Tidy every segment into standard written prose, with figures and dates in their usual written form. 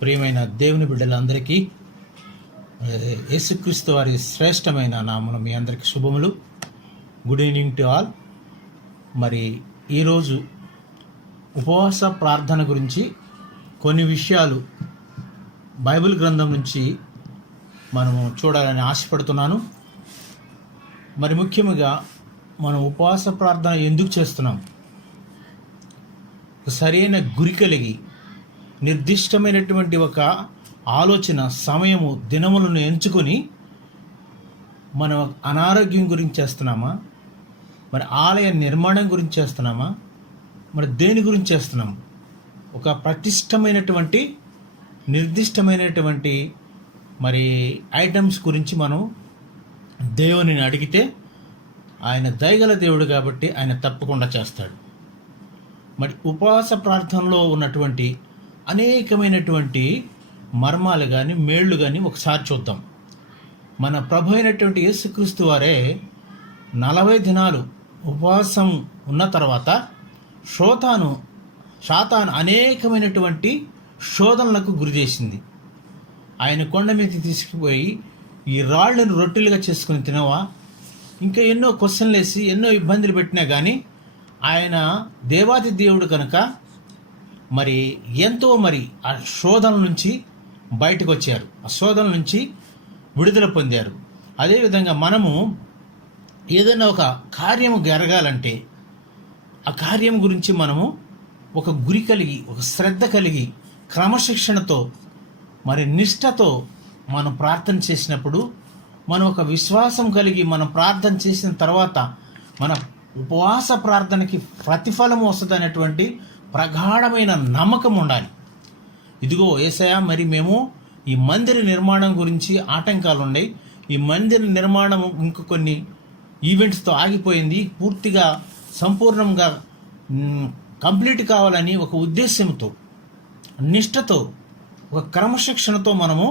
ప్రియమైన దేవుని బిడ్డలందరికీ యేసుక్రీస్తు వారి శ్రేష్టమైన నామమున మీ అందరికీ శుభములు. Good evening to all. మరి ఈరోజు ఉపవాస ప్రార్థన గురించి కొన్ని విషయాలు బైబిల్ గ్రంథం నుంచి మనము చూడాలని ఆశపడుతున్నాను. మరి ముఖ్యంగా మనం ఉపవాస ప్రార్థన ఎందుకు చేస్తున్నాం? సరైన గురి కలిగి నిర్దిష్టమైనటువంటి ఒక ఆలోచన, సమయము, దినములను ఎంచుకొని మనం అనారోగ్యం గురించి చేస్తున్నామా, మరి ఆలయ నిర్మాణం గురించి చేస్తున్నామా, మరి దేని గురించి చేస్తున్నాం? ఒక ప్రతిష్టమైనటువంటి నిర్దిష్టమైనటువంటి మరి ఐటమ్స్ గురించి మనం దేవునిని అడిగితే ఆయన దయగల దేవుడు కాబట్టి ఆయన తప్పకుండా చేస్తాడు. మరి ఉపవాస ప్రార్థనలో ఉన్నటువంటి అనేకమైనటువంటి మర్మాలు కానీ మేళ్ళు కానీ ఒకసారి చూద్దాం. మన ప్రభు అయినటువంటి యేసుక్రీస్తు వారే 40 దినాలు ఉపవాసం ఉన్న తర్వాత సాతాను అనేకమైనటువంటి శోధనలకు గురి చేసింది. ఆయన కొండ మీద తీసుకుపోయి ఈ రాళ్లను రొట్టెలుగా చేసుకుని తినవా, ఇంకా ఎన్నో క్వశ్చన్లు వేసి ఎన్నో ఇబ్బందులు పెట్టినా కానీ ఆయన దేవాది దేవుడు కనుక మరి ఎంతో మరి ఆ శోధనల నుంచి బయటకు వచ్చారు, ఆ శోధనల నుంచి విడుదల పొందారు. అదేవిధంగా మనము ఏదైనా ఒక కార్యము జరగాలంటే ఆ కార్యం గురించి మనము ఒక గురి కలిగి, ఒక శ్రద్ధ కలిగి, క్రమశిక్షణతో మరి నిష్ఠతో మనం ప్రార్థన చేసినప్పుడు, మనం ఒక విశ్వాసం కలిగి మనం ప్రార్థన చేసిన తర్వాత మన ఉపవాస ప్రార్థనకి ప్రతిఫలం వస్తుంది అనేటువంటి ప్రగాఢమైన నమ్మకం ఉండాలి. ఇదిగో యేసయ్య, మరి మేము ఈ మందిర నిర్మాణం గురించి ఆటంకాలు ఉన్నాయి, ఈ మందిర నిర్మాణం ఇంక కొన్ని ఈవెంట్స్తో ఆగిపోయింది, పూర్తిగా సంపూర్ణంగా కంప్లీట్ కావాలని ఒక ఉద్దేశంతో, నిష్ఠతో, ఒక క్రమశిక్షణతో మనము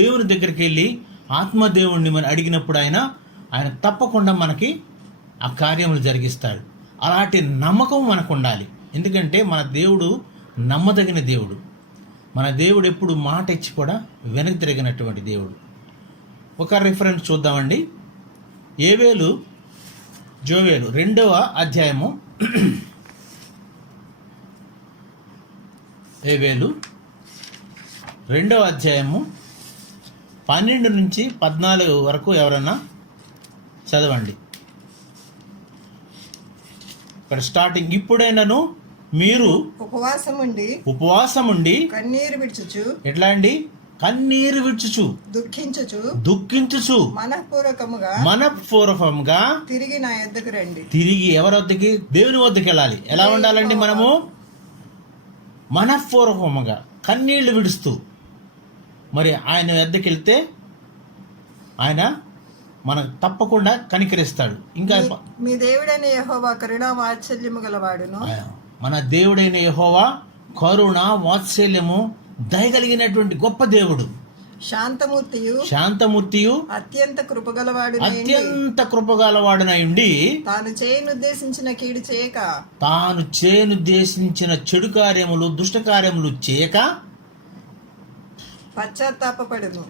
దేవుని దగ్గరికి వెళ్ళి ఆత్మదేవుణ్ణి మనం అడిగినప్పుడు ఆయన తప్పకుండా మనకి ఆ కార్యములు జరిగిస్తాడు. అలాంటి నమ్మకం మనకు ఉండాలి. ఎందుకంటే మన దేవుడు నమ్మదగిన దేవుడు. మన దేవుడు ఎప్పుడు మాట ఇచ్చి కూడా వెనక్కి తిరిగినటువంటి దేవుడు. ఒక రిఫరెన్స్ చూద్దామండి. జోవేలు 2వ అధ్యాయము, ఏవేలు 2వ అధ్యాయము 12 నుంచి 14 వరకు ఎవరన్నా చదవండి. ఇక్కడ స్టార్టింగ్, ఇప్పుడైనాను మీరు ఉపవాసం ఉండి కన్నీరు విడుచుచు, ఎట్లా అండి? కన్నీరు విడుచుచు, దుఃఖించుచు మనఃపూర్వకముగా తిరిగి నా యొద్దకు రండి. తిరిగి ఎవరి వద్దకి? దేవుని వద్దకు వెళ్ళాలి. ఎలా ఉండాలండి మనము? మనఃపూర్వకముగా కన్నీళ్లు విడుస్తూ మరి ఆయన వద్దకు వెళ్తే ఆయన మనకు తప్పకుండా కనికరిస్తాడు. ఇంకా మీ దేవుడైన యెహోవా కరుణ వాత్సల్యము గలవాడును. మన దేవుడైన యెహోవా కరుణ వాత్సల్యము దయగలిగినటువంటి గొప్ప దేవుడు. శాంతమూర్తియు అత్యంత కృపగలవాడునై ఉండి తాను చేయనుద్దేశించిన కీడు చేయక, తాను చేయనుద్దేశించిన చెడు కార్యములు, దుష్ట కార్యములు చేయక పశ్చాత్తాపపడును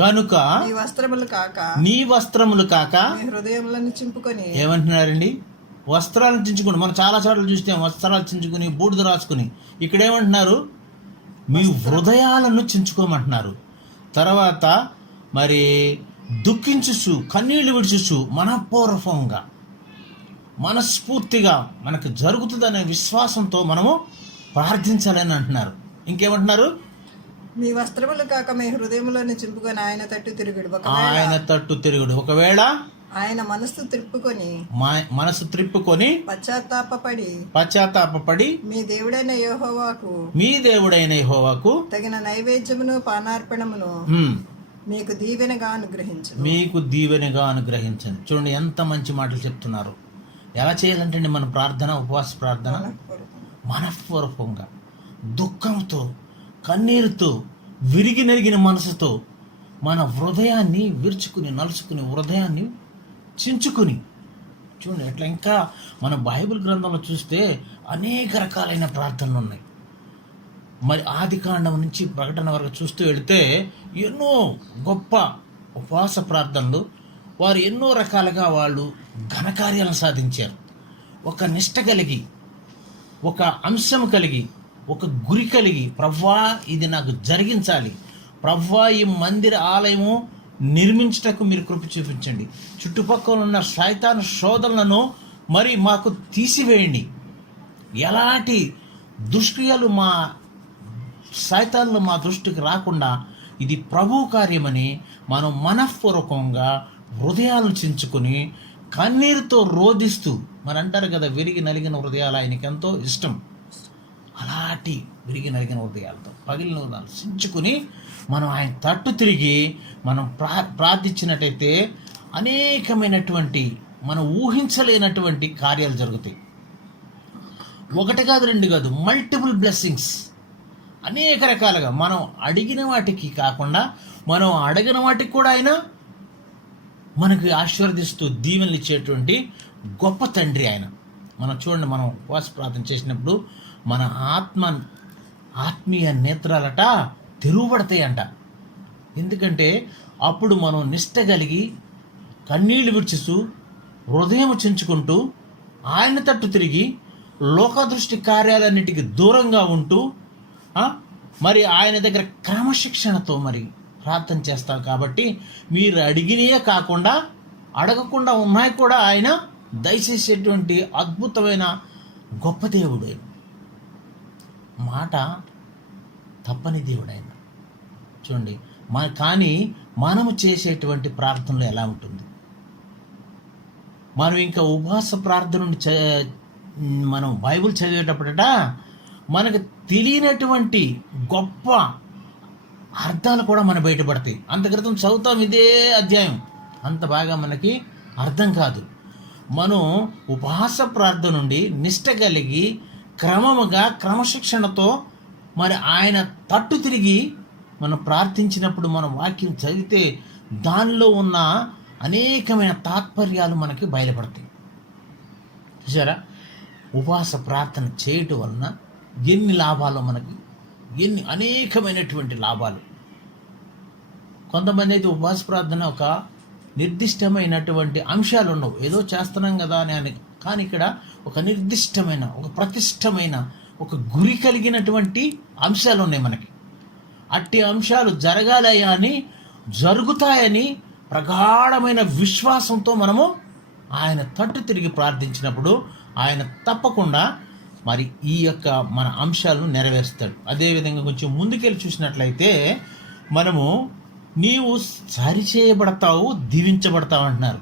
గనుక నీ వస్త్రములు కాక హృదయములను చింపుకొని. ఏమంటున్నారండి? వస్త్రాలను చించుకుని. మనం చాలా చోట్ల చూస్తే వస్త్రాలు చించుకుని, బూడిద రాసుకుని. ఇక్కడ ఏమంటున్నారు? మీ హృదయాలను చించుకోమంటున్నారు. తర్వాత మరి దుఃఖించుచు, కన్నీళ్లు విడుచుచు మనఃపూర్వకంగా, మనస్ఫూర్తిగా మనకు జరుగుతుందనే విశ్వాసంతో మనము ప్రార్థించాలని అంటున్నారు. ఇంకేమంటున్నారు? మీ వస్త్రములు కాక మీ హృదయములను చింపుకొని ఆయన తట్టు తిరుగుడు. ఒకవేళ ఆయన మనసు త్రిప్పుకొని పశ్చాత్తాపపడి మీ దేవుడైన యెహోవాకు తగిన నైవేద్యమును పానార్పణమును మీకు దీవెనగా అనుగ్రహించండి. చూడండి ఎంత మంచి మాటలు చెప్తున్నారు. ఎలా చేయాలంటే మన ప్రార్థన, ఉపవాస ప్రార్థన మనఃపూర్వకంగా, దుఃఖంతో, కన్నీరుతో, విరిగి నెరిగిన మనసుతో మన హృదయాన్ని విరుచుకుని, నలుచుకుని, హృదయాన్ని చించుకుని. చూడండి ఎట్లా. ఇంకా మన బైబిల్ గ్రంథంలో చూస్తే అనేక రకాలైన ప్రార్థనలు ఉన్నాయి. మరి ఆది కాండం నుంచి ప్రకటన వరకు చూస్తూ వెళితే ఎన్నో గొప్ప ఉపవాస ప్రార్థనలు, వారు ఎన్నో రకాలుగా వాళ్ళు ఘనకార్యాలను సాధించారు. ఒక నిష్ట కలిగి, ఒక అంశం కలిగి, ఒక గురి కలిగి, ప్రవ్వా ఇది నాకు జరిగించాలి, ప్రవ్వా ఈ మందిర ఆలయము నిర్మించుటకు మీరు కృప చూపించండి, చుట్టుపక్కల ఉన్న సైతాను శోధనలను మరి మాకు తీసివేయండి, ఎలాంటి దుష్క్రియలు మా సైతాన్లు మా దృష్టికి రాకుండా ఇది ప్రభు కార్యమని మనం మనఃపూర్వకంగా హృదయాలను చించుకొని కన్నీరుతో రోధిస్తూ, మరి అంటారు కదా విరిగి నలిగిన హృదయాలు ఆయనకి ఎంతో ఇష్టం. అలాంటి విరిగి నలిగిన హృదయాలతో పగిలిన హృదయాలు చించుకుని మనం ఆయన తట్టు తిరిగి మనం ప్రార్థించినట్టయితే అనేకమైనటువంటి మనం ఊహించలేనటువంటి కార్యాలు జరుగుతాయి. ఒకటి కాదు, రెండు కాదు, మల్టిపుల్ బ్లెస్సింగ్స్ అనేక రకాలుగా మనం అడిగిన వాటికి కాకుండా మనం అడిగిన వాటికి కూడా ఆయన మనకి ఆశీర్వదిస్తూ దీవెనలు ఇచ్చేటువంటి గొప్ప తండ్రి ఆయన. మనం చూడండి, మనం ఉపవాస ప్రార్థన చేసినప్పుడు మన ఆత్మీయ నేత్రాలట తెరువబడతాయి అంట. ఎందుకంటే అప్పుడు మనం నిష్ట కలిగి కన్నీళ్లు విడిచిస్తూ హృదయం చించుకుంటూ ఆయన తట్టు తిరిగి లోకదృష్టి కార్యాలన్నిటికీ దూరంగా ఉంటూ మరి ఆయన దగ్గర క్రమశిక్షణతో మరి ప్రార్థన చేస్తాం. కాబట్టి మీరు అడిగినయే కాకుండా అడగకుండా ఉన్నాయి కూడా ఆయన దయచేసేటువంటి అద్భుతమైన గొప్ప దేవుడు ఆయన. మాట తప్పని దేవుడు ఆయన. చూడండి, కానీ మనము చేసేటువంటి ప్రార్థనలు ఎలా ఉంటుంది? మనం ఇంకా ఉపవాస ప్రార్థన మనం బైబిల్ చదివేటప్పుడట మనకు తెలియనటువంటి గొప్ప అర్థాలు కూడా మన బయటపడతాయి. అంత క్రితం చదువుతాం ఇదే అధ్యాయం, అంత బాగా మనకి అర్థం కాదు. మనం ఉపవాస ప్రార్థన నుండి నిష్ట కలిగి క్రమముగా క్రమశిక్షణతో మరి ఆయన తట్టు తిరిగి మనం ప్రార్థించినప్పుడు మనం వాక్యం చదివితే దానిలో ఉన్న అనేకమైన తాత్పర్యాలు మనకి బయలుపడతాయి. చూసారా, ఉపవాస ప్రార్థన చేయటం వలన ఎన్ని లాభాలు మనకి, ఎన్ని అనేకమైనటువంటి లాభాలు. కొంతమంది అయితే ఉపవాస ప్రార్థన ఒక నిర్దిష్టమైనటువంటి అంశాలు ఉండవు, ఏదో చేస్తున్నాం కదా అని. కానీ ఇక్కడ ఒక నిర్దిష్టమైన, ఒక ప్రతిష్టమైన, ఒక గురి కలిగినటువంటి అంశాలు ఉన్నాయి మనకి. అట్టి అంశాలు జరగాలి అని, జరుగుతాయని ప్రగాఢమైన విశ్వాసంతో మనము ఆయన తట్టు తిరిగి ప్రార్థించినప్పుడు ఆయన తప్పకుండా మరి ఈ యొక్క మన అంశాలను నెరవేరుస్తాడు. అదేవిధంగా కొంచెం ముందుకెళ్ళి చూసినట్లయితే మనము నీవు సరిచేయబడతావు, దీవించబడతావు అంటున్నారు.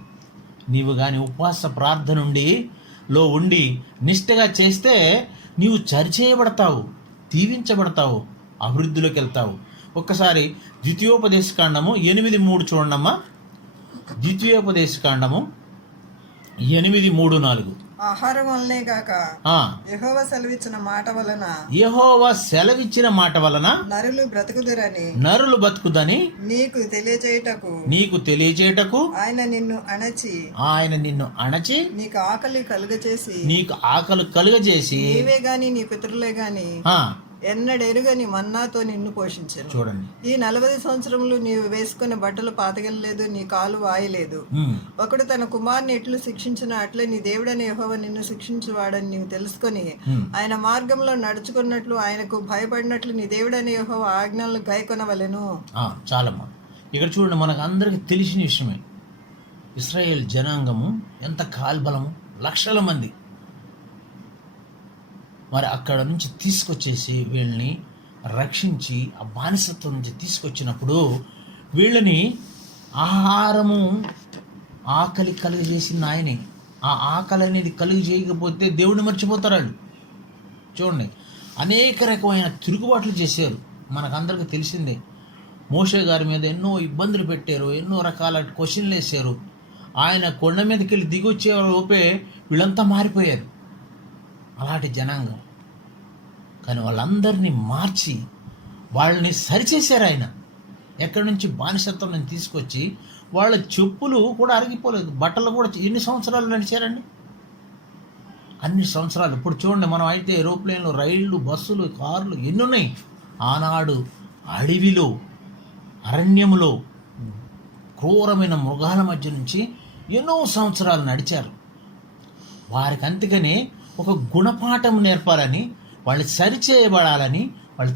నీవు కానీ ఉపవాస ప్రార్థన ఉండి నిష్ఠగా చేస్తే నీవు సరిచేయబడతావు, దీవించబడతావు, అభివృద్ధిలోకి వెళ్తావు. ఒక్కసారి ద్వితీయోపదేశకాండము 8:3 చూడండమ్మా. ద్వితీయోపదేశకాండము 8:3-4. ఆహారం వల్లనే కాక యెహోవా సెలవిచ్చిన మాట వలన నరులు బ్రతుకుదని నీకు తెలియచేయటకు ఆయన నిన్ను అణచి నీకు ఆకలి కలుగజేసి నీవే గాని నీ పితరులే గాని ఎన్నడెరుగని మన్నాతో నిన్ను పోషించారు. చూడండి, ఈ 40 సంవత్సరములు నీవు వేసుకున్న బట్టలు పాతగలేదు, నీ కాలు వాయలేదు. ఒకడు తన కుమారుని ఎట్లు శిక్షించిన అట్లే నీ దేవుడని యెహోవా నిన్ను శిక్షించువాడని నీవు తెలుసుకొని ఆయన మార్గంలో నడుచుకున్నట్లు, ఆయనకు భయపడినట్లు నీ దేవుడని యెహోవా ఆజ్ఞలను గైకొనవలెను. చాలమ్మా, ఇక్కడ చూడండి, మనకు అందరికి తెలిసిన విషయమే. ఇశ్రాయేల్ జనాంగము ఎంత కాల్బలము, లక్షల మంది. మరి అక్కడ నుంచి తీసుకొచ్చేసి వీళ్ళని రక్షించి ఆ బానిసత్వం నుంచి తీసుకొచ్చినప్పుడు వీళ్ళని ఆకలి కలుగజేసింది ఆయనే. ఆ ఆకలి అనేది కలుగు చేయకపోతే దేవుడిని మర్చిపోతారు వాళ్ళు. చూడండి, అనేక రకమైన తిరుగుబాట్లు చేశారు. మనకందరికీ తెలిసిందే. మోషే గారి మీద ఎన్నో ఇబ్బందులు పెట్టారు, ఎన్నో రకాల క్వశ్చన్లు వేశారు. ఆయన కొండ మీదకి వెళ్ళి దిగొచ్చే లోపే వీళ్ళంతా మారిపోయారు. అలాంటి జనాంగం. కానీ వాళ్ళందరినీ మార్చి వాళ్ళని సరిచేశారు ఆయన. ఎక్కడి నుంచి బానిసత్వం నుంచి తీసుకొచ్చి వాళ్ళ చెప్పులు కూడా అరిగిపోలేదు, బట్టలు కూడా. ఎన్ని సంవత్సరాలు నడిచారండి? అన్ని సంవత్సరాలు. ఇప్పుడు చూడండి, మనం అయితే ఏరోప్లేన్లు, రైళ్ళు, బస్సులు, కార్లు ఎన్ని ఉన్నాయి. ఆనాడు అడవిలో, అరణ్యములో క్రూరమైన మృగాల మధ్య నుంచి ఎన్నో సంవత్సరాలు నడిచారు. వారికి అందుకనే ఒక గుణపాఠం నేర్పాలని, వాళ్ళు సరిచేయబడాలని, వాళ్ళు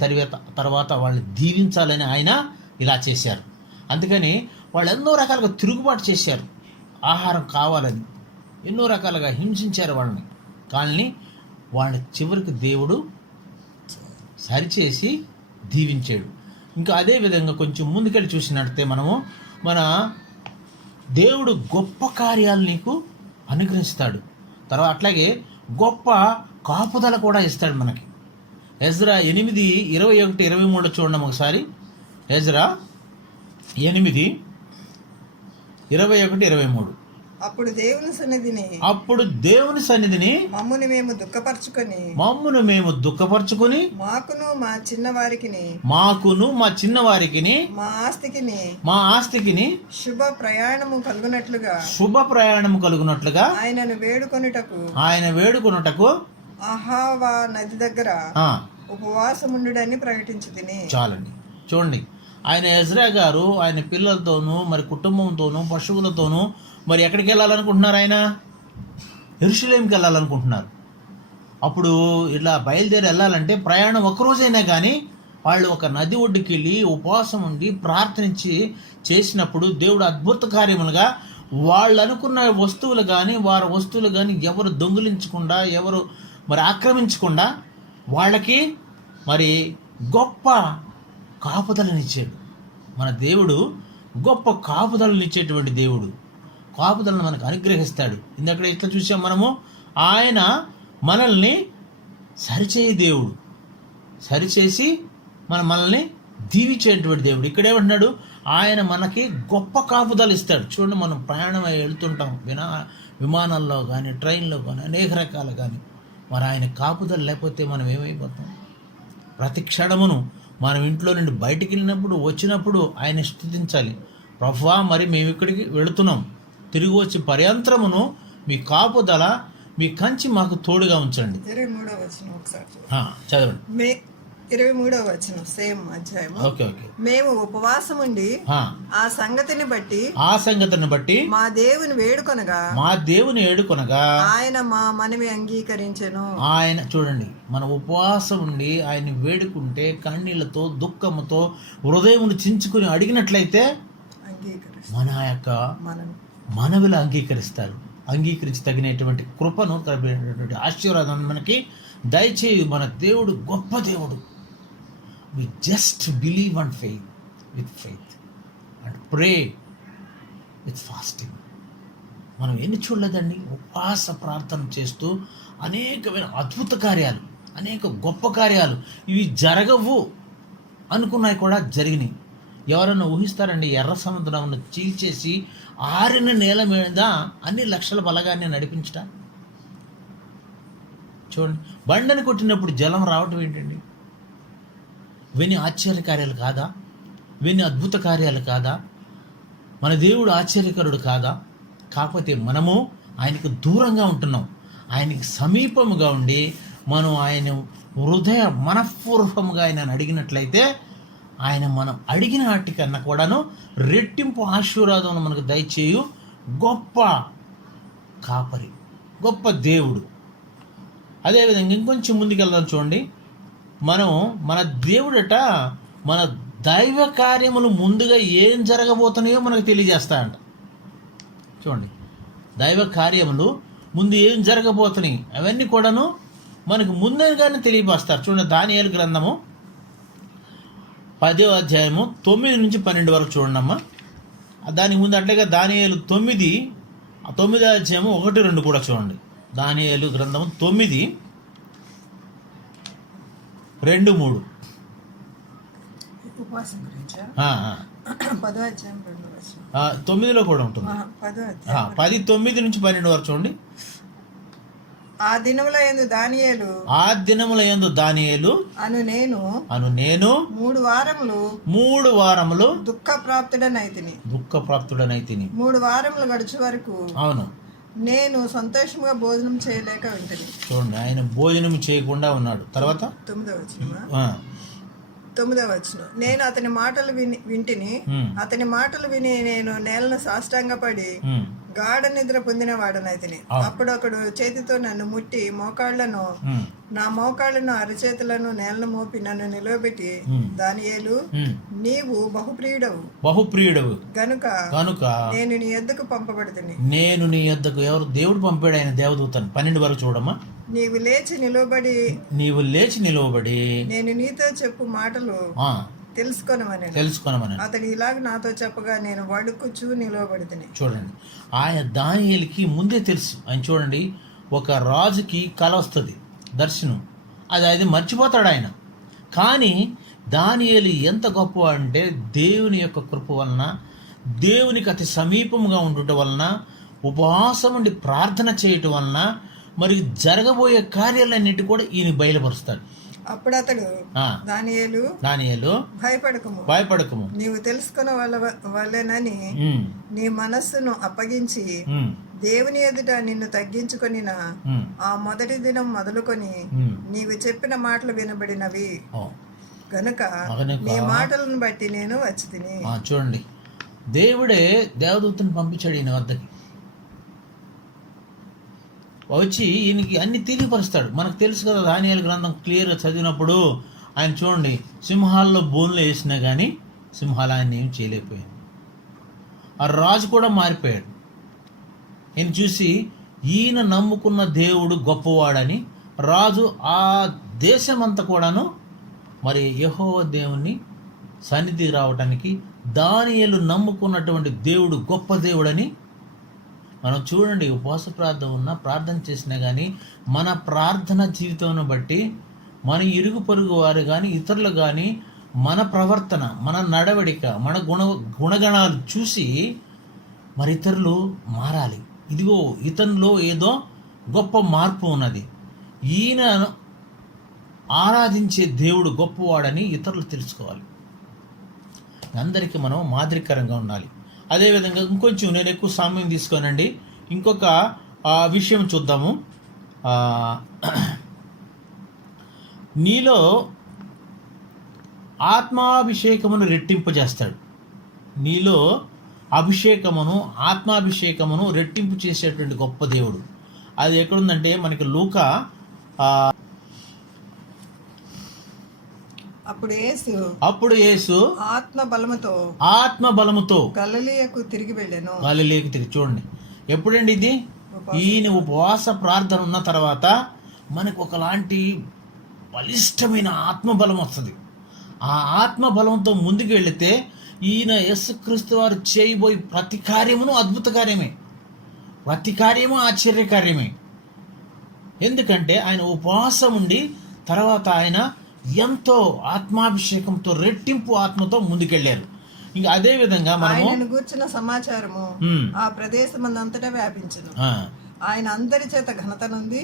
తర్వాత వాళ్ళు దీవించాలని ఆయన ఇలా చేశారు. అందుకని వాళ్ళు ఎన్నో రకాలుగా తిరుగుబాటు చేశారు. ఆహారం కావాలని ఎన్నో రకాలుగా హింసించారు వాళ్ళని. కానీ వాళ్ళ చివరికి దేవుడు సరిచేసి దీవించాడు. ఇంకా అదే విధంగా కొంచెం ముందుకెళ్ళి చూసినట్టే మన దేవుడు గొప్ప కార్యాలు నీకు అనుగ్రహిస్తాడు. తర్వాత అట్లాగే గొప్ప కాపుదల కూడా ఇస్తాడు మనకి. ఎజ్రా 8:21-23 చూడండి ఒకసారి. ఎజ్రా 8:21-23. అప్పుడు దేవుని సన్నిధిని మమ్మును మేము దుఃఖపరచుకొని మాకును మా చిన్నవారికిని మా ఆస్తికిని శుభ ప్రయాణము కలుగునట్లుగా ఆయనను వేడుకొనుటకు అహావా నది దగ్గర ఉపవాసముండుడని ప్రకటించుతిని. చాలండి. చూడండి, ఆయన ఎజ్రా గారు ఆయన పిల్లలతోనూ మరి కుటుంబంతోనూ పశువులతోనూ మరి ఎక్కడికి వెళ్ళాలనుకుంటున్నారు? ఆయన యెరూషలేంకి వెళ్ళాలనుకుంటున్నారు. అప్పుడు ఇలా బయలుదేరి వెళ్ళాలంటే ప్రయాణం ఒక్కరోజైనా కానీ వాళ్ళు ఒక నది ఒడ్డుకి వెళ్ళి ఉపవాసం ఉండి ప్రార్థించి చేసినప్పుడు దేవుడు అద్భుత కార్యములుగా వాళ్ళు అనుకున్న వస్తువులు కానీ వారి వస్తువులు కానీ ఎవరు దొంగిలించకుండా, ఎవరు మరి ఆక్రమించకుండా వాళ్ళకి మరి గొప్ప కాపుదలనిచ్చాడు. మన దేవుడు గొప్ప కాపుదలనిచ్చేటువంటి దేవుడు. కాపుదలను మనకు అనుగ్రహిస్తాడు. ఇందక్కడ ఇట్లా చూసాం మనము, ఆయన మనల్ని సరిచేయి దేవుడు, సరిచేసి మనల్ని దీవించేటువంటి దేవుడు. ఇక్కడేమంటున్నాడు? ఆయన మనకి గొప్ప కాపుదల ఇస్తాడు. చూడండి, మనం ప్రయాణం వెళ్తుంటాం విమానాల్లో కానీ ట్రైన్లో కానీ అనేక రకాలు కానీ, మరి ఆయన కాపుదల లేకపోతే మనం ఏమైపోతాం? ప్రతి క్షణమును మనం ఇంట్లో నుండి బయటికి వెళ్ళినప్పుడు వచ్చినప్పుడు ఆయన స్తుతించాలి. ప్రభువా, మరి మేము ఇక్కడికి వెళుతున్నాం, తిరిగి వచ్చి పర్యంతరమును మీ కాపుదల, మీ కంచి మాకు తోడుగా ఉంచండి. 23వ వచనం ఒకసారి చదవండి. 23వ వచనం సేమ్ అధ్యాయం. ఓకే. మేము ఉపవాసం ఉండి ఆ సంగతిని బట్టి మా దేవుని వేడుకొనగా ఆయన మా మనవి అంగీకరించెను. ఆయన చూడండి, మన ఉపవాసం ఉండి ఆయన వేడుకుంటే కన్నీళ్లతో దుఃఖముతో హృదయమును చించుకుని అడిగినట్లయితే మన యొక్క మనవిలో అంగీకరించి తగినటువంటి కృపను, తగినటువంటి ఆశీర్వాదాన్ని మనకి దయచేయు మన దేవుడు గొప్ప దేవుడు. We just believe and with faith and pray with fasting. మనం ఎన్ని చూడలేదండి, ఉపవాస ప్రార్థన చేస్తూ అనేకమైన అద్భుత కార్యాలు, అనేక గొప్ప కార్యాలు ఇవి జరగవు అనుకున్నాయి కూడా జరిగినాయి. ఎవరన్నా ఊహిస్తారండి? ఎర్ర సముద్రం చీల్చేసి ఆరిన నేల మీద అన్ని లక్షల బలగాన్ని నడిపించట. చూడండి, బండని కొట్టినప్పుడు జలం రావటం ఏంటండి? ఇవన్నీ ఆశ్చర్యకార్యాలు కాదా? ఇవన్నీ అద్భుత కార్యాలు కాదా? మన దేవుడు ఆశ్చర్యకరుడు కాదా? కాకపోతే మనము ఆయనకు దూరంగా ఉంటున్నాం. ఆయనకి సమీపముగా ఉండి మనం ఆయన మనఃపూర్వకంగా ఆయన అడిగినట్లయితే ఆయన మనం అడిగిన వాటికన్నా కూడాను రెట్టింపు ఆశీర్వాదం మనకు దయచేయు గొప్ప కాపరి, గొప్ప దేవుడు. అదేవిధంగా ఇంకొంచెం ముందుకెళ్దాం. చూడండి, మన దేవుడట మన దైవ కార్యములు ముందుగా ఏం జరగబోతున్నాయో మనకు తెలియజేస్తాయంట. చూడండి, దైవ కార్యములు ముందు ఏం జరగబోతున్నాయి అవన్నీ కూడాను మనకు ముందుగానే తెలియపరుస్తారు. చూడండి, దానియేలు గ్రంథము 10వ అధ్యాయము 9-12 వరకు చూడండి అమ్మా. దానికి ముందు అట్లాగే దానియేలు 9వ అధ్యాయము 1-2 కూడా చూడండి. దానియేలు గ్రంథము 9:2-3 ఉపవాసం గురించి 9లో కూడా ఉంటుంది. 10:9-12 వరకు చూడండి. ఆ దినముల యందు దానియేలు అను నేను 3 వారములు దుఃఖప్రాప్తుడనైతిని. 3 వారములు గడుచు వరకు అవును నేను సంతోషంగా భోజనం చేయలేక ఉంటుంది. చూడండి, ఆయన భోజనం చేయకుండా ఉన్నాడు. తర్వాత 9వ వచనం, 9వ వచనం. నేను అతని మాటలు వింటిని, అతని మాటలు విని నేను నేలను సాష్టాంగపడి గాఢ నిద్ర పొందిన వాడనైతిని. అప్పుడు ఒకడు చేతితో నన్ను ముట్టి నా మోకాళ్ళను అరచేతులను నేలను మోపి నన్ను నిలవబెట్టి, దానియేలు, నీవు బహుప్రియుడవు గనుక నేను నీ యొద్దకు పంపబడుతుని. నేను నీ యొద్దకు ఎవరు? దేవుడు పంపాడు ఆయన దేవదూతను. 12 వరకు చూడమ్మా. నీవు లేచి నిలవబడి నేను నీతో చెప్పు మాటలు తెలుసుకొనమని అతడు ఇలాగ నాతో చెప్పగా నేను వణుకుచూ నిలవబడితిని. చూడండి, ఆయన దానియేలుకి ముందే తెలుసు. ఆయన చూడండి, ఒక రాజుకి కల వస్తుంది, దర్శనం, అది మర్చిపోతాడు ఆయన. కానీ దానియేలు ఎంత గొప్ప అంటే దేవుని యొక్క కృప వలన, దేవునికి అతి సమీపంగా ఉండటం వలన, ఉపవాసం ఉండి ప్రార్థన చేయటం వలన మరి జరగబోయే కార్యాలన్నిటి కూడా ఈయన బయలుపరుస్తాడు. అప్పుడు అతడు దానియేలు భయపడకము, నీవు తెలుసుకున్న వాళ్ళేనని నీ మనస్సును అప్పగించి దేవుని ఎదుట నిన్ను తగ్గించుకొని ఆ మొదటి దినం మొదలుకొని నీవు చెప్పిన మాటలు వినబడినవి గనుక నీ మాటలను బట్టి నేను వచ్చి తిని. చూడండి, దేవుడే దేవదూతను పంపించాడు ఈయన వద్దకి. వచ్చి ఈయనకి అన్ని తెలియపరుస్తాడు. మనకు తెలుసు కదా, దానియేలు గ్రంథం క్లియర్గా చదివినప్పుడు ఆయన చూడండి, సింహాల్లో బోన్లు వేసినా కానీ సింహాలు ఆయన ఏం చేయలేకపోయాడు. ఆ రాజు కూడా మారిపోయాడు. ఈయన చూసి ఈయన నమ్ముకున్న దేవుడు గొప్పవాడని రాజు ఆ దేశమంతా కూడాను మరి యెహోవా దేవుని సన్నిధి రావటానికి దానియేలు నమ్ముకున్నటువంటి దేవుడు గొప్ప దేవుడని మనం చూడండి. ఉపవాస ప్రార్థన ఉన్నా, ప్రార్థన చేసినా కానీ మన ప్రార్థన జీవితం బట్టి మన ఇరుగు పొరుగు వారు కానీ ఇతరులు కానీ మన ప్రవర్తన, మన నడవడిక, మన గుణగణాలు చూసి మరి ఇతరులు మారాలి. ఇదిగో ఇతనిలో ఏదో గొప్ప మార్పు ఉన్నది, ఈయన ఆరాధించే దేవుడు గొప్పవాడని ఇతరులు తెలుసుకోవాలి. అందరికీ మనం మాదిరికరంగా ఉండాలి. అదేవిధంగా ఇంకొంచెం నేను ఎక్కువ సమయం తీసుకోనండి, ఇంకొక విషయం చూద్దాము. నీలో ఆత్మాభిషేకమును రెట్టింపజేస్తాడు. నీలో అభిషేకమును, ఆత్మాభిషేకమును రెట్టింపు చేసేటువంటి గొప్ప దేవుడు. అది ఎక్కడుందంటే మనకి లూకా అప్పుడు యేసు ఆత్మ బలముతో గలిలయకు తిరిగి వెళ్ళాను. చూడండి, ఎప్పుడండి ఇది? ఈయన ఉపవాస ప్రార్థన ఉన్న తర్వాత మనకు ఒకలాంటి బలిష్టమైన ఆత్మబలం వస్తుంది. ఆ ఆత్మబలంతో ముందుకు వెళితే ఈయన యేసుక్రీస్తు వారు చేయబోయి ప్రతి కార్యమును అద్భుత కార్యమే, ప్రతి కార్యము ఆశ్చర్యకార్యమే. ఎందుకంటే ఆయన ఉపవాసం ఉండి తర్వాత ఆయన ఎంతో ఆత్మాభిషేకంతో రెట్టింపు ఆత్మతో ముందుకెళ్లారు. ఇంకా అదే విధంగా మనము కూర్చున్న సమాచారము ఆ ప్రదేశమంతటా వ్యాపించను. ఆయన అందరి చేత ఘనత నుండి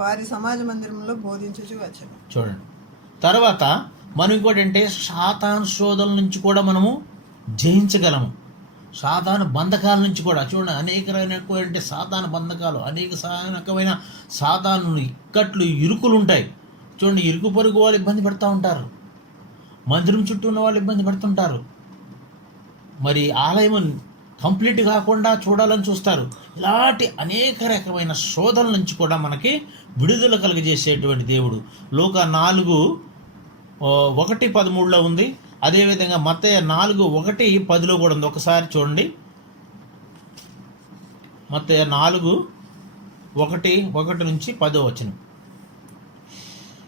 వారి సమాజ మందిరంలో బోధించుచు వచ్చాను. చూడండి, తర్వాత మనం ఇంకోటి అంటే సాతాను శోధనల నుంచి కూడా మనము జయించగలము. సాతాను బంధకాల నుంచి కూడా చూడండి, అనేక రకమైన సాతాను బంధకాలు, అనేక రకమైన సాతాను ఇక్కట్లు, ఇరుకులు ఉంటాయి. చూడండి, ఇరుకు పొరుగు వాళ్ళు ఇబ్బంది పడుతూ ఉంటారు, మందిరం చుట్టూ ఉన్న వాళ్ళు ఇబ్బంది పడుతుంటారు, మరి ఆలయం కంప్లీట్ కాకుండా చూడాలని చూస్తారు. ఇలాంటి అనేక రకమైన శోధనల నుంచి కూడా మనకి విడుదల కలుగజేసేటువంటి దేవుడు. లూకా 4:1-13 ఉంది. అదేవిధంగా మత్తయి 4:1-10 కూడా ఉంది. ఒకసారి చూడండి, మత్తయి 4:1-10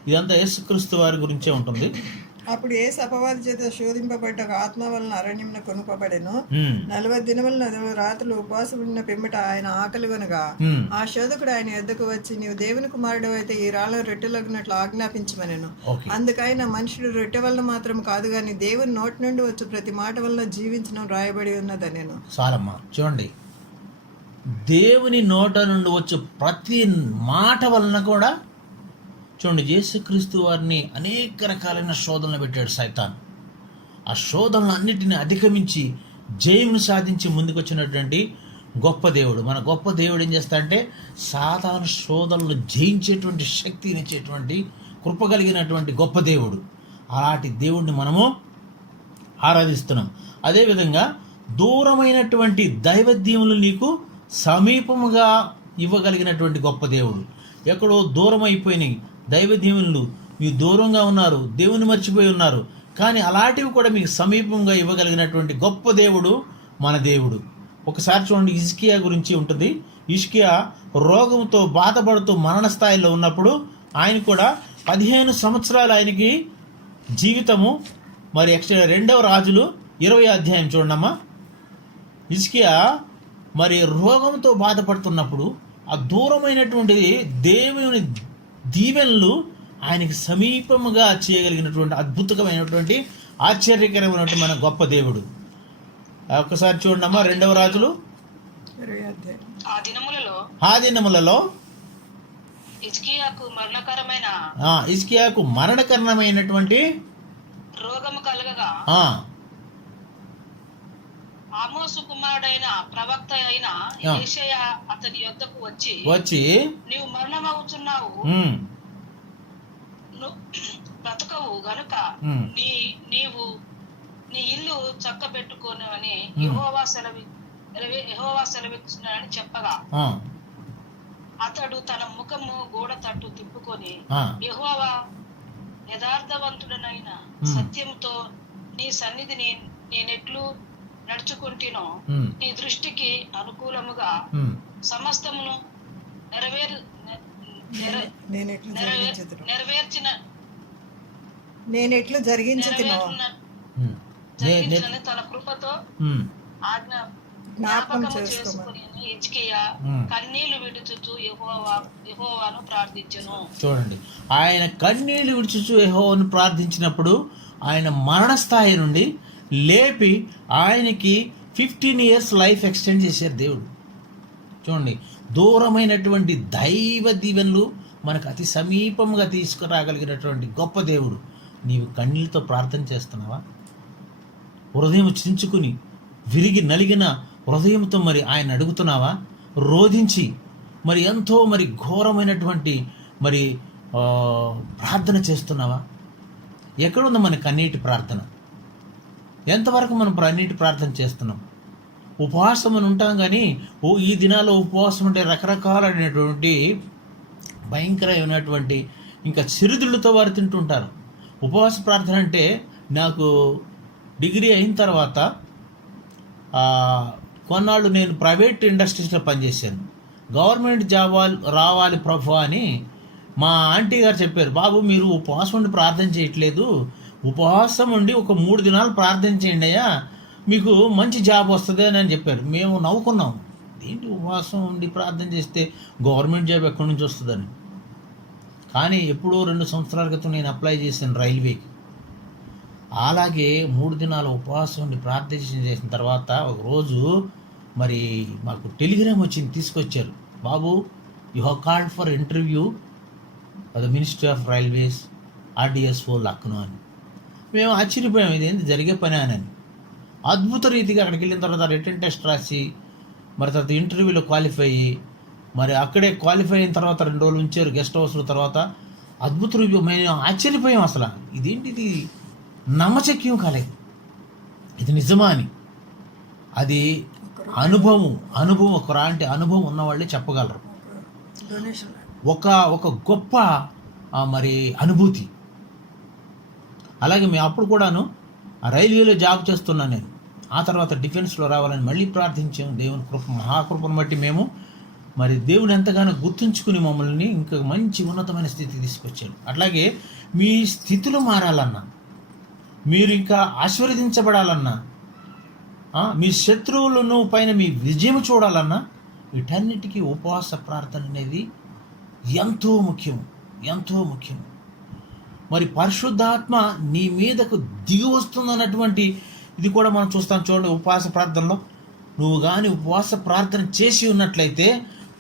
ఇదంతా యేసుక్రీస్తు వారి గురించే ఉంటుంది. అప్పుడు యేసు అపవాది చేత శోధింపబడ్డ ఆత్మ వలన అరణ్యంలో కొనుపబడెను. 40 దినములు రాత్రులు ఉపవాసం ఉన్న పిమ్మట ఆయన ఆకలి కొనగా ఆ శోధకుడు ఆయన యొద్దకు వచ్చి, నీవు దేవుని కుమారుడు అయితే ఈ రాళ్ళ రొట్టెలగినట్లు ఆజ్ఞాపించమనెను. అందుకైనా మనుషుడు రొట్టె వలన మాత్రం కాదు గాని దేవుని నోటి నుండి వచ్చి ప్రతి మాట వలన జీవించడం రాయబడి ఉన్నదనెను. సారమ్మా, చూడండి, దేవుని నోట నుండి వచ్చే ప్రతి మాట వలన కూడా చూడండి, యేసుక్రీస్తు వారిని అనేక రకాలైన శోధనలు పెట్టాడు సైతాన్. ఆ శోధనలు అన్నిటిని అధిగమించి జయమును సాధించి ముందుకు వచ్చినటువంటి గొప్ప దేవుడు. మన గొప్ప దేవుడు ఏం చేస్తాడంటే సాతాను శోధనలు జయించేటువంటి శక్తినిచ్చేటువంటి కృప కలిగినటువంటి గొప్ప దేవుడు. అలాంటి దేవుణ్ణి మనము ఆరాధిస్తున్నాం. అదేవిధంగా దూరమైనటువంటి దైవదీవులు నీకు సమీపముగా ఇవ్వగలిగినటువంటి గొప్ప దేవుడు. ఎక్కడో దూరం అయిపోయినాయి దైవదీవులు, మీరు దూరంగా ఉన్నారు, దేవుని మర్చిపోయి ఉన్నారు, కానీ అలాంటివి కూడా మీకు సమీపంగా ఇవ్వగలిగినటువంటి గొప్ప దేవుడు మన దేవుడు. ఒకసారి చూడండి, హిజ్కియా గురించి ఉంటుంది. హిజ్కియా రోగంతో బాధపడుతూ మరణ స్థాయిలో ఉన్నప్పుడు ఆయన కూడా 15 సంవత్సరాలు ఆయనకి జీవితము. మరి 2వ రాజులు 20వ అధ్యాయం చూడమ్మా. హిజ్కియా మరి రోగంతో బాధపడుతున్నప్పుడు ఆ దూరమైనటువంటి దేవుని దీవెనలు ఆయనకి సమీపముగా చేయగలిగినటువంటి అద్భుతమైనటువంటి ఆశ్చర్యకరమైనటువంటి మన గొప్ప దేవుడు. ఒకసారి చూడమ్మా 2వ రాజులు 20వ అధ్యాయం. ఆ దినములలో హిజ్కియాకు మరణకరమైనటువంటి రోగము కలగగా ఆమోసు కుమారుడైన ప్రవక్త అయిన యెషయా అతని యొద్దకు వచ్చి నీవు మరణమవుతున్నావు, బ్రతకవు గనుక నీవు నీ ఇల్లు చక్కబెట్టుకోను అని యెహోవా సెలవిస్తున్నాడని చెప్పగా అతడు తన ముఖము గోడ తట్టు తిప్పుకొని యెహోవా యథార్థవంతుడనైన సత్యముతో నీ సన్నిధిని నేనెట్లు నడుచుకుంటునో నీ దృష్టికి అనుకూలముగా సమస్తమును నేనెట్లు జరిగించుతునో తన కృపతో జ్ఞాపకం చేసుకుని హిజ్కియా కన్నీళ్లు విడుచుచు యెహోవాను ప్రార్థించెను. చూడండి, ఆయన కన్నీళ్లు విడుచుచు యెహోవాను ప్రార్థించినప్పుడు ఆయన మరణ స్థాయి నుండి లేపి ఆయనకి 15 years లైఫ్ ఎక్స్టెండ్ చేశారు దేవుడు. చూడండి, దూరమైనటువంటి దైవ దీవెనలు మనకు అతి సమీపంగా తీసుకురాగలిగినటువంటి గొప్ప దేవుడు. నీవు కన్నీళ్ళతో ప్రార్థన చేస్తున్నావా? హృదయం చించుకుని విరిగి నలిగిన హృదయంతో మరి ఆయన అడుగుతున్నావా? రోధించి మరి ఎంతో మరి ఘోరమైనటువంటి మరి ప్రార్థన చేస్తున్నావా? ఎక్కడుంది మన కన్నీటి ప్రార్థన? ఎంతవరకు మనం కన్నీటి ప్రార్థన చేస్తున్నాం? ఉపవాసం అని ఉంటాం, కానీ ఈ దినాల్లో ఉపవాసం అంటే రకరకాలైనటువంటి భయంకరమైనటువంటి ఇంకా చిరుతిళ్ళతో వారు తింటుంటారు. ఉపవాస ప్రార్థన అంటే నాకు డిగ్రీ అయిన తర్వాత కొన్నాళ్ళు నేను ప్రైవేట్ ఇండస్ట్రీస్లో పనిచేశాను. గవర్నమెంట్ జాబ్ రావాలి ప్రభు అని మా ఆంటీ గారు చెప్పారు. బాబు, మీరు ఉపవాసం ఉండి ప్రార్థన చేయట్లేదు, ఉపవాసం ఉండి ఒక 3 దినాలు ప్రార్థన చేయండి అయ్యా, మీకు మంచి జాబ్ వస్తుంది అని చెప్పారు. మేము నవ్వుకున్నాం, ఏంటి ఉపవాసం ఉండి ప్రార్థన చేస్తే గవర్నమెంట్ జాబ్ ఎక్కడి నుంచి వస్తుందని. కానీ ఎప్పుడో 2 సంవత్సరాల క్రితం నేను అప్లై చేశాను రైల్వేకి. అలాగే 3 దినాలు ఉపవాసం ఉండి ప్రార్థన చేసిన తర్వాత ఒకరోజు మరి మాకు టెలిగ్రామ్ వచ్చింది, తీసుకొచ్చారు. బాబు, you have called for interview the ministry of railways RDSO Lucknow అని. మేము ఆశ్చర్యపోయాం, ఇదేంటి జరిగే పని అని. అద్భుత రీతిగా అక్కడికి వెళ్ళిన తర్వాత రిటర్న్ టెస్ట్ రాసి మరి తర్వాత ఇంటర్వ్యూలో క్వాలిఫై అయ్యి మరి అక్కడే క్వాలిఫై అయిన తర్వాత 2 రోజులు ఉంచారు గెస్ట్ హౌస్ల. తర్వాత అద్భుత రీతి మేము ఆశ్చర్యపోయాం, అసలు ఇదేంటిది నమ్మశక్యం కాలేదు, ఇది నిజమా అని. అది అనుభవం ఒకలాంటి అనుభవం ఉన్నవాళ్ళే చెప్పగలరు. ఒక గొప్ప మరి అనుభూతి. అలాగే మేము అప్పుడు కూడాను రైల్వేలో జాబ్ చేస్తున్నాను నేను. ఆ తర్వాత డిఫెన్స్లో రావాలని మళ్ళీ ప్రార్థించాము. దేవుని కృప, మహాకృపను బట్టి మేము మరి దేవుని ఎంతగానో గుర్తుంచుకుని మమ్మల్ని ఇంకా మంచి ఉన్నతమైన స్థితికి తీసుకొచ్చాడు. అట్లాగే మీ స్థితులు మారాలన్నా, మీరు ఇంకా ఆశీర్వదించబడాలన్నా, మీ శత్రువులను పైన మీ విజయం చూడాలన్నా, వీటన్నిటికీ ఉపవాస ప్రార్థన అనేది ఎంతో ముఖ్యం, ఎంతో ముఖ్యం. మరి పరిశుద్ధాత్మ నీ మీదకు దిగి వస్తుందన్నటువంటి ఇది కూడా మనం చూస్తాం. చూడండి, ఉపవాస ప్రార్థనలో నువ్వు కానీ ఉపవాస ప్రార్థన చేసి ఉన్నట్లయితే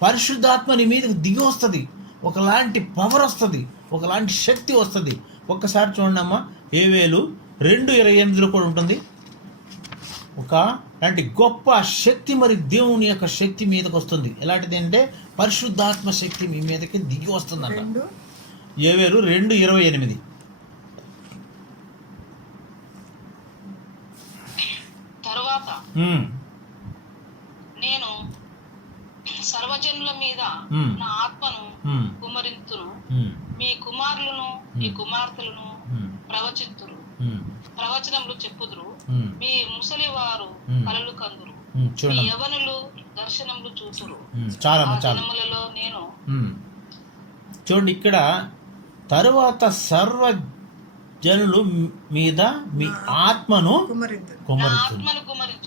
పరిశుద్ధాత్మ నీ మీదకు దిగి వస్తుంది, ఒకలాంటి పవర్ వస్తుంది, ఒకలాంటి శక్తి వస్తుంది. ఒక్కసారి చూడండి అమ్మా, ఏవేలు 2:28 కూడా ఉంటుంది. అలాంటి గొప్ప శక్తి మరి దేవుని యొక్క శక్తి మీదకి వస్తుంది. ఎలాంటిది అంటే పరిశుద్ధాత్మ శక్తి మీ మీదకి దిగి వస్తుందంట. ఏవేలు 2:28. నేను సర్వజనుల మీద నా ఆత్మను కుమ్మరింతును, మీ కుమారులను మీ కుమార్తెలను ప్రవచింతురు, ప్రవచనములు చెప్పుదురు, మీ ముసలి వారు కలలు కందురు, మీ యవనులు దర్శనములు చూతురు. చాలా దినములలో నేను చూడండి, ఇక్కడ తరువాత సర్వ జనులు మీద మీ ఆత్మను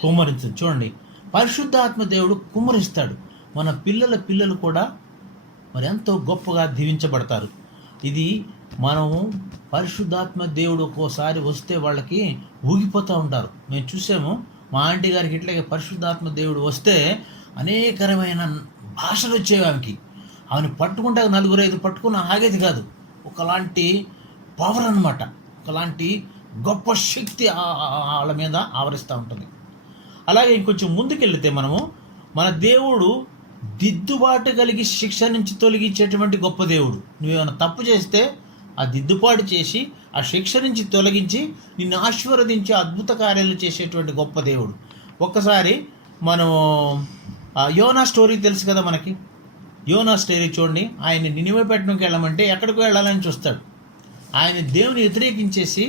కుమ్మరించు. చూడండి, పరిశుద్ధాత్మ దేవుడు కుమ్మరిస్తాడు. మన పిల్లలు కూడా మరి ఎంతో గొప్పగా దీవించబడతారు. ఇది మనము పరిశుద్ధాత్మ దేవుడు ఒక్కోసారి వస్తే వాళ్ళకి ఊగిపోతూ ఉంటారు. మేము చూసాము, మా ఆంటీ గారికి ఇట్లాగే పరిశుద్ధాత్మ దేవుడు వస్తే అనేకరమైన భాషలు వచ్చేవి ఆమెకి. ఆమెను పట్టుకుంటే 4-5 పట్టుకుని ఆగేది కాదు. ఒకలాంటి పవర్ అన్నమాట, ఒకలాంటి గొప్ప శక్తి వాళ్ళ మీద ఆవరిస్తూ ఉంటుంది. అలాగే ఇంకొంచెం ముందుకెళ్తే మనము మన దేవుడు దిద్దుబాటు కలిగి శిక్ష నుంచి తొలగించేటువంటి గొప్ప దేవుడు. నువ్వేమైనా తప్పు చేస్తే ఆ దిద్దుబాటు చేసి ఆ శిక్ష నుంచి తొలగించి నిన్ను ఆశీర్వదించి అద్భుత కార్యాలు చేసేటువంటి గొప్ప దేవుడు. ఒక్కసారి మనం యోనా స్టోరీ తెలుసు కదా మనకి. యోనా స్టోరీ చూడండి. ఆయన నినివే పట్టణంకి వెళ్ళమంటే ఎక్కడికి వెళ్ళాలని చూస్తాడు. ఆయన దేవుని వ్యతిరేకించేసి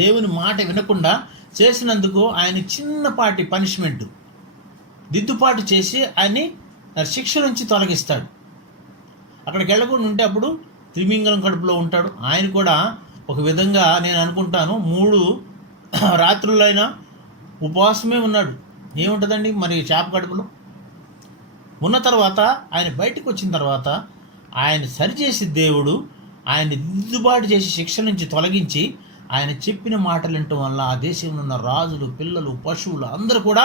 దేవుని మాట వినకుండా చేసినందుకు ఆయన చిన్నపాటి పనిష్మెంట్ దిద్దుబాటు చేసి ఆయన్ని శిక్ష నుంచి తొలగిస్తాడు. అక్కడికి వెళ్ళకుండా ఉంటే అప్పుడు త్రిమింగలం కడుపులో ఉంటాడు. ఆయన కూడా ఒక విధంగా నేను అనుకుంటాను 3 రాత్రులైనా ఉపవాసమే ఉన్నాడు. ఏముంటుందండి మరి చేప కడుపులో ఉన్న తర్వాత ఆయన బయటకు వచ్చిన తర్వాత ఆయన సరిచేసి దేవుడు ఆయన దిద్దుబాటు చేసి శిక్ష నుంచి తొలగించి ఆయన చెప్పిన మాటలు వినటం వల్ల ఆ దేశంలో ఉన్న రాజులు, పిల్లలు, పశువులు అందరూ కూడా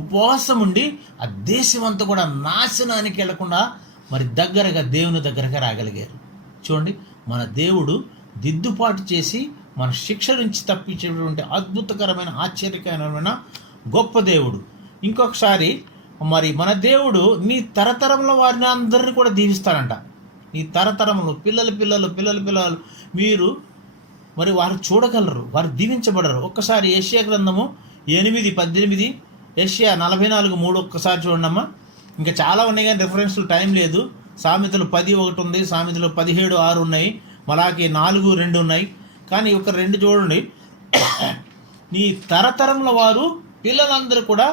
ఉపవాసం ఉండి ఆ దేశం అంతా కూడా నాశనానికి వెళ్లకుండా మరి దగ్గరగా దేవుని దగ్గరగా రాగలిగారు. చూడండి, మన దేవుడు దిద్దుబాటు చేసి మన శిక్ష నుంచి తప్పించేటువంటి అద్భుతకరమైన ఆశ్చర్యకరమైన గొప్ప దేవుడు. ఇంకొకసారి మరి మన దేవుడు నీ తరతరంలో వారిని అందరినీ కూడా దీవిస్తాడంట. నీ తరతరంలో పిల్లలు మీరు మరి వారు చూడగలరు, వారు దీవించబడరు. ఒక్కసారి యెషయా గ్రంథము 8:18, యెషయా 44:3 ఒక్కసారి చూడండమ్మా. ఇంకా చాలా ఉన్నాయి కానీ రిఫరెన్స్లు టైం లేదు. సామెతలు 10:1 ఉంది, సామెతలు 17:6 ఉన్నాయి, మలాకి 4:2 ఉన్నాయి. కానీ ఒక 2 చూడండి. నీ తరతరంలో వారు పిల్లలందరూ కూడా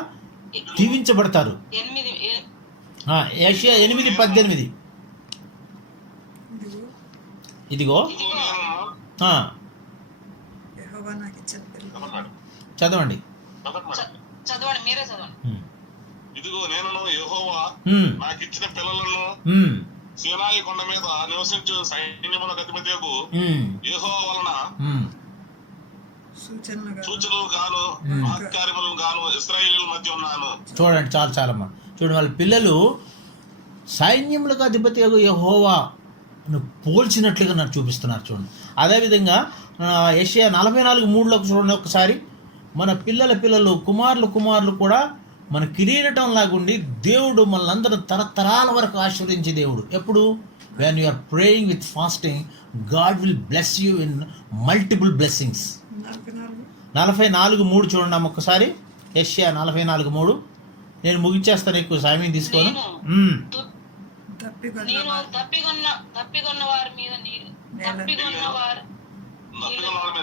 దీవించబడతారు. యెషయా 8:18 ఇదిగో చదవండి. మీరే చదవండి. ఇదిగో నేను యెహోవా నాకిచ్చిన పిల్లలను సీనాయి కొండ మీద నివసించు సైన్యములకు అధిపతియగు యెహోవా వలన సూచనలు గాను మహత్కార్యములను గాను ఇశ్రాయేలీయుల మధ్య ఉన్నాను. చూడండి, చాలమ్మా. చూడండి, వాళ్ళ పిల్లలు సైన్యములకు అధిపతియగు యెహోవాను పోల్చినట్లుగా నాకు చూపిస్తున్నారు. చూడండి, అదేవిధంగా యెషయా 44:3 చూడండి ఒకసారి. మన పిల్లలు కుమారులు కూడా మన కిరీటం లాగుండి దేవుడు మనల్ని తరతరాల వరకు ఆశీర్వదించే దేవుడు. ఎప్పుడు? When you are praying with fasting, God will bless you in multiple blessings. 44:3 చూడండి ఒక్కసారి. యెషయా 44:3. నేను ముగించేస్తాను, ఎక్కువ సమయం తీసుకోను. తప్పికొన్న వారి మీద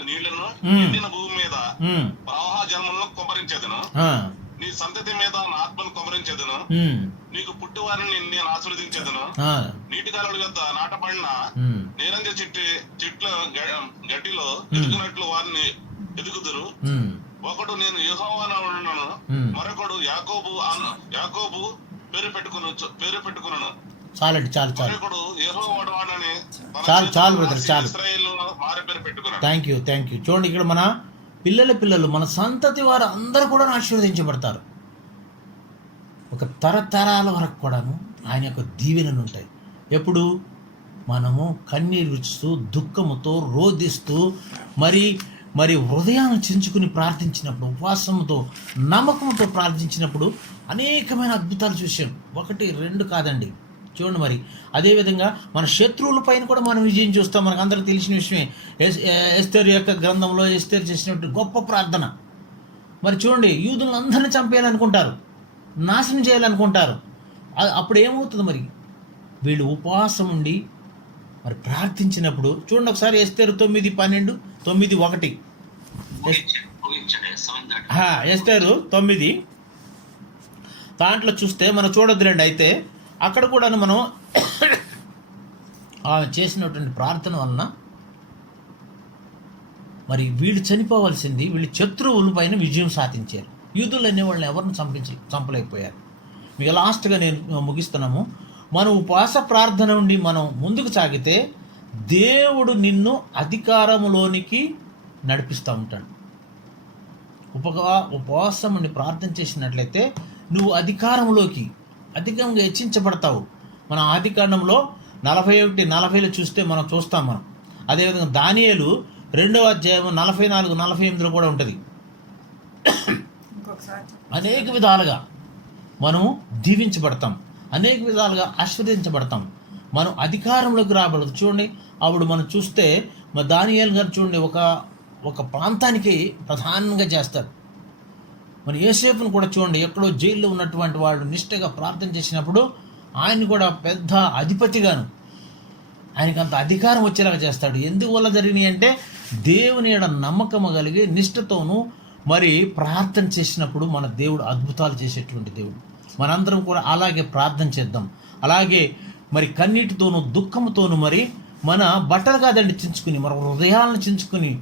నీళ్లను ఎండిన భూమి మీద ప్రవాహ జలములను కుమ్మరించేదను, నీ సంతతి మీద నా ఆత్మను కుమ్మరించేదను, నీకు పుట్టి వారిని నేను ఆశీర్వదించేదను. నీటికాలుడి వద్ద నాటబడిన నీరంజ చెట్ల గడ్డిలో ఎదుగునట్లు వారిని ఎదుగుదురు. ఒకడు నేను యెహోవాను ఉన్నాను, మరొకడు యాకోబు పేరు పెట్టుకున్నాను. చాలండి, చాలు. Thank you. చూడండి, ఇక్కడ మన పిల్లలు మన సంతతి వారు అందరూ కూడా ఆశీర్వదించబడతారు. ఒక తరతరాల వరకు కూడాను ఆయన యొక్క దీవెనలు ఉంటాయి. ఎప్పుడు మనము కన్నీరు విడుస్తూ దుఃఖముతో రోధిస్తూ మరి హృదయాన్ని చించుకుని ప్రార్థించినప్పుడు, ఉపవాసంతో నమ్మకంతో ప్రార్థించినప్పుడు అనేకమైన అద్భుతాలు చూసాం. 1, 2 కాదండి. చూడండి, మరి అదేవిధంగా మన శత్రువుల పైన కూడా మనం విజయం చూస్తాం. మనకు అందరికీ తెలిసిన విషయమే. ఎస్తేరు యొక్క గ్రంథంలో ఎస్తేరు చేసినటువంటి గొప్ప ప్రార్థన. మరి చూడండి, యూదులను అందరినీ చంపేయాలనుకుంటారు, నాశనం చేయాలనుకుంటారు. అప్పుడు ఏమవుతుంది మరి? వీళ్ళు ఉపవాసం ఉండి మరి ప్రార్థించినప్పుడు చూడండి ఒకసారి ఎస్తేరు 9:12, 9:1. ఎస్తేరు 9 దాంట్లో చూస్తే మనం చూడొద్దులేండి. అయితే అక్కడ కూడా మనం ఆమె చేసినటువంటి ప్రార్థన వలన మరి వీళ్ళు చనిపోవలసింది, వీళ్ళు శత్రువుల పైన విజయం సాధించారు. యూదులు అనే వాళ్ళని ఎవరిని చంపలేకపోయారు. మీకు లాస్ట్గా నేను ముగిస్తున్నాము. మనం ఉపవాస ప్రార్థన ఉండి మనం ముందుకు సాగితే దేవుడు నిన్ను అధికారంలోనికి నడిపిస్తూ ఉంటాడు. ఉపవాసం ఉండి ప్రార్థన చేసినట్లయితే నువ్వు అధికంగా హెచ్చించబడతావు. మన ఆదికాండంలో 41-40 చూస్తే మనం చూస్తాం. అదేవిధంగా దానియేలు 2వ అధ్యాయం 44-48 కూడా ఉంటుంది. అనేక విధాలుగా మనం దీవించబడతాం, అనేక విధాలుగా ఆస్వాదించబడతాం, మనం అధికారంలోకి రాబడదు. చూడండి, అప్పుడు మనం చూస్తే మా దానియేలు గారు చూడండి ఒక ప్రాంతానికి ప్రధానంగా చేస్తారు. మన యోసేపును కూడా చూడండి, ఎక్కడో జైల్లో ఉన్నటువంటి వాడు నిష్ఠగా ప్రార్థన చేసినప్పుడు ఆయన కూడా పెద్ద అధిపతిగాను ఆయనకు అంత అధికారం వచ్చేలాగా చేస్తాడు. ఎందువల్ల జరిగినాయి అంటే దేవుని ఎడ నమ్మకం కలిగి నిష్ఠతోనూ మరి ప్రార్థన చేసినప్పుడు మన దేవుడు అద్భుతాలు చేసేటువంటి దేవుడు. మనందరం కూడా అలాగే ప్రార్థన చేద్దాం. అలాగే మరి కన్నీటితోనూ దుఃఖంతోనూ మరి మన బట్టలు కాదండి చించుకుని, మన హృదయాలను చించుకుని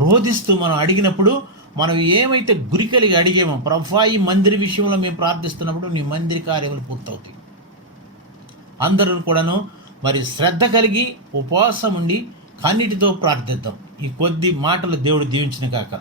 రోధిస్తూ మనం అడిగినప్పుడు, మనం ఏమైతే గురి కలిగి అడిగామో, ప్రభువా ఈ మందిర విషయంలో మేము ప్రార్థిస్తున్నప్పుడు నీ మందిర కార్యములు పూర్తవుతాయి. అందరూ కూడాను మరి శ్రద్ధ కలిగి ఉపవాసం ఉండి కన్నీటితో ప్రార్థిద్దాం. ఈ కొద్ది మాటలు దేవుడు దీవించిన కాక.